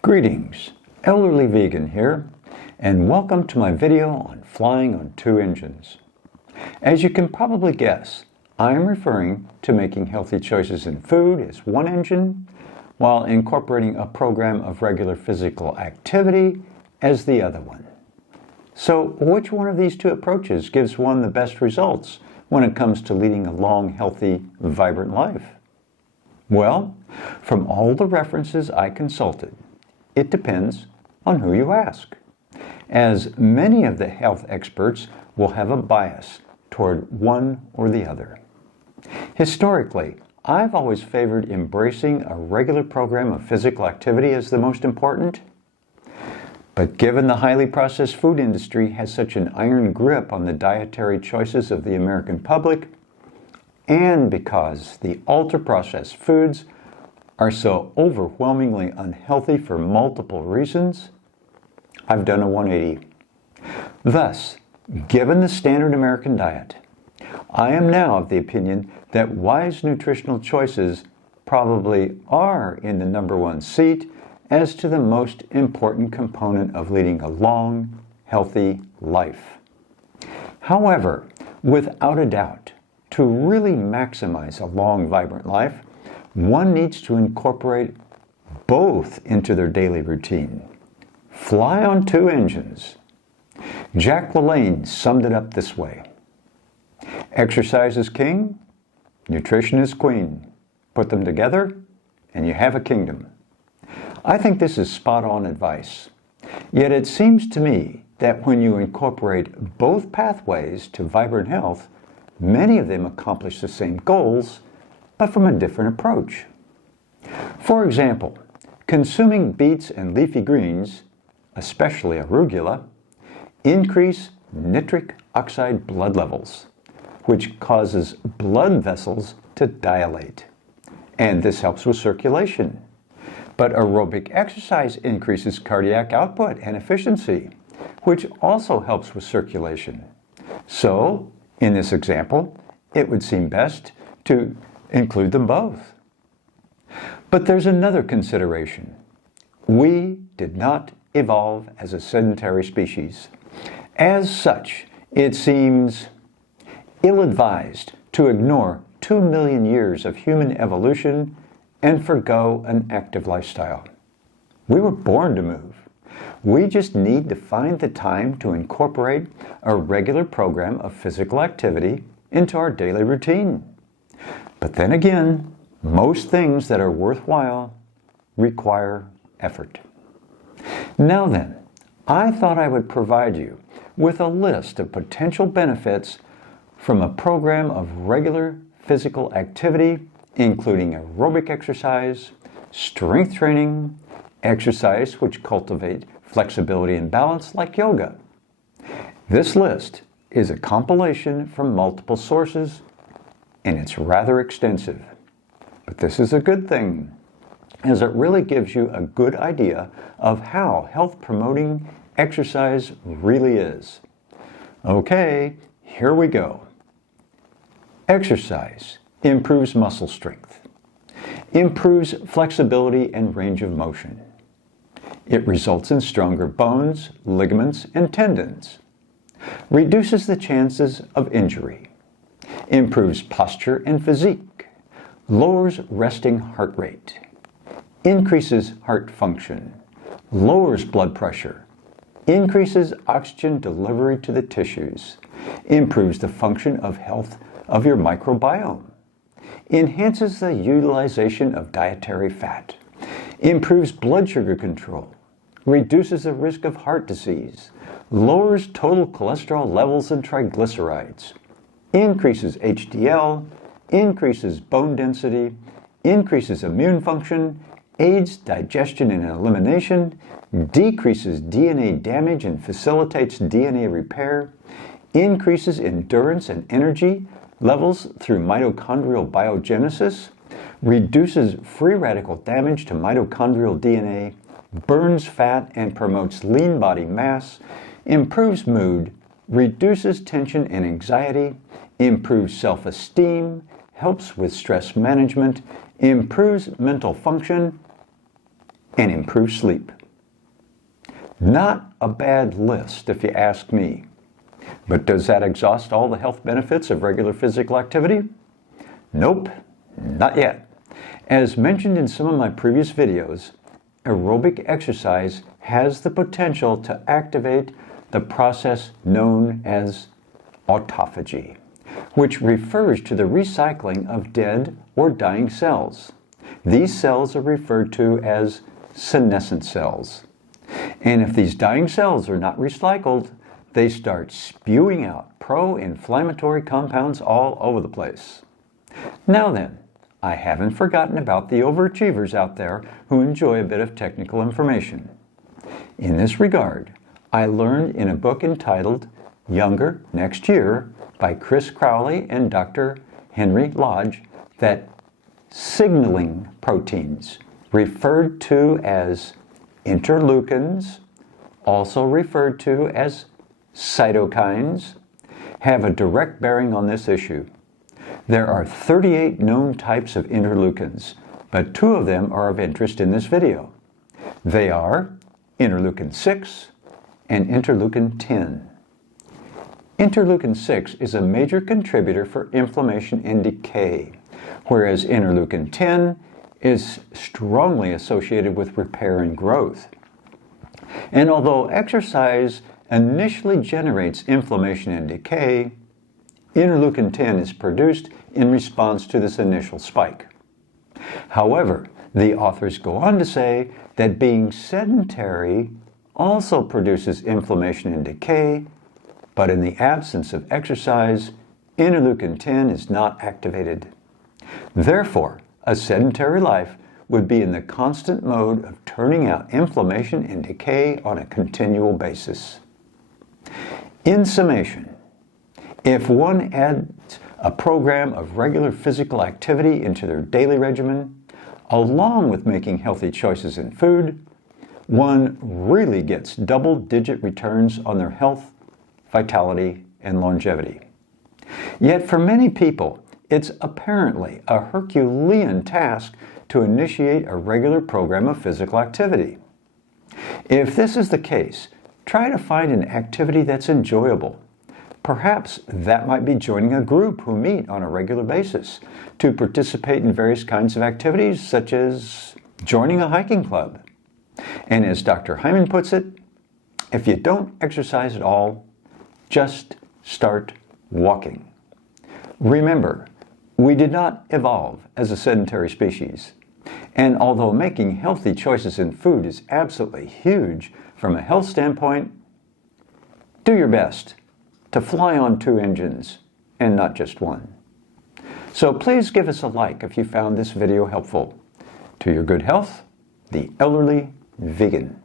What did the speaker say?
Greetings, Elderly Vegan here, and welcome to my video on flying on two engines. As you can probably guess, I am referring to making healthy choices in food as one engine, while incorporating a program of regular physical activity as the other one. So, which one of these two approaches gives one the best results when it comes to leading a long, healthy, vibrant life? Well, from all the references I consulted, it depends on who you ask, as many of the health experts will have a bias toward one or the other. Historically, I've always favored embracing a regular program of physical activity as the most important. But given the highly processed food industry has such an iron grip on the dietary choices of the American public, and because the ultra-processed foods are so overwhelmingly unhealthy for multiple reasons, I've done a 180. Thus, given the standard American diet, I am now of the opinion that wise nutritional choices probably are in the #1 seat as to the most important component of leading a long, healthy life. However, without a doubt, to really maximize a long, vibrant life, one needs to incorporate both into their daily routine. Fly on two engines. Jack LaLanne summed it up this way: exercise is king, nutrition is queen. Put them together, and you have a kingdom. I think this is spot-on advice. Yet it seems to me that when you incorporate both pathways to vibrant health, many of them accomplish the same goals, but from a different approach. For example, consuming beets and leafy greens, especially arugula, increase nitric oxide blood levels, which causes blood vessels to dilate. And this helps with circulation. But aerobic exercise increases cardiac output and efficiency, which also helps with circulation. So, in this example, it would seem best to include them both. But there's another consideration. We did not evolve as a sedentary species. As such, it seems ill-advised to ignore 2 million years of human evolution and forgo an active lifestyle. We were born to move. We just need to find the time to incorporate a regular program of physical activity into our daily routine. But then again, most things that are worthwhile require effort. Now then, I thought I would provide you with a list of potential benefits from a program of regular physical activity, including aerobic exercise, strength training, exercise which cultivate flexibility and balance like yoga. This list is a compilation from multiple sources, and it's rather extensive. But this is a good thing, as it really gives you a good idea of how health-promoting exercise really is. Okay, here we go. Exercise improves muscle strength, improves flexibility and range of motion. It results in stronger bones, ligaments, and tendons, reduces the chances of injury, improves posture and physique, lowers resting heart rate, increases heart function, lowers blood pressure, increases oxygen delivery to the tissues, improves the function of health of your microbiome, enhances the utilization of dietary fat, improves blood sugar control, reduces the risk of heart disease, lowers total cholesterol levels and triglycerides, increases HDL, increases bone density, increases immune function, aids digestion and elimination, decreases DNA damage and facilitates DNA repair, increases endurance and energy levels through mitochondrial biogenesis, reduces free radical damage to mitochondrial DNA, burns fat and promotes lean body mass, improves mood, reduces tension and anxiety, improves self-esteem, helps with stress management, improves mental function, and improve sleep. Not a bad list if you ask me. But does that exhaust all the health benefits of regular physical activity? Nope, not yet. As mentioned in some of my previous videos, aerobic exercise has the potential to activate the process known as autophagy, which refers to the recycling of dead or dying cells. These cells are referred to as senescent cells. And if these dying cells are not recycled, they start spewing out pro-inflammatory compounds all over the place. Now then, I haven't forgotten about the overachievers out there who enjoy a bit of technical information. In this regard, I learned in a book entitled Younger Next Year by Chris Crowley and Dr. Henry Lodge that signaling proteins, referred to as interleukans, also referred to as cytokines, have a direct bearing on this issue. There are 38 known types of interleukins, but 2 of them are of interest in this video. They are interleukin 6 and interleukin 10. Interleukin 6 is a major contributor for inflammation and decay, whereas interleukin 10 is strongly associated with repair and growth. And although exercise initially generates inflammation and decay, interleukin 10 is produced in response to this initial spike. However, the authors go on to say that being sedentary also produces inflammation and decay, but in the absence of exercise, interleukin 10 is not activated. Therefore, a sedentary life would be in the constant mode of turning out inflammation and decay on a continual basis. In summation, if one adds a program of regular physical activity into their daily regimen, along with making healthy choices in food, one really gets double-digit returns on their health, vitality, and longevity. Yet for many people, it's apparently a Herculean task to initiate a regular program of physical activity. If this is the case, try to find an activity that's enjoyable. Perhaps that might be joining a group who meet on a regular basis to participate in various kinds of activities, such as joining a hiking club. And as Dr. Hyman puts it, if you don't exercise at all, just start walking. Remember, we did not evolve as a sedentary species. And although making healthy choices in food is absolutely huge from a health standpoint, do your best to fly on 2 engines and not just one. So please give us a like if you found this video helpful. To your good health, the elderly vegan.